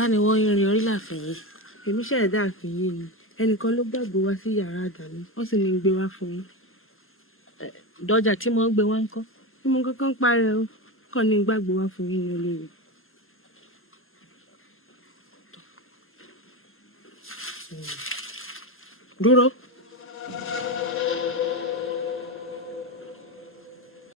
ta ni wọ́n ń rin orí láàfin yìí. èmi ṣẹ̀dá àfin yìí ni ẹnìkan ló gbàgbọ́ wá sí yàrá àdáni wọ́n sì ní gbé wá fún yín. dọ́jà tí mo gbé wá ń kọ́. tí mo kankan parẹ́ o kàn ní gbàgbọ́ wá fún yín ní olóyè. dúró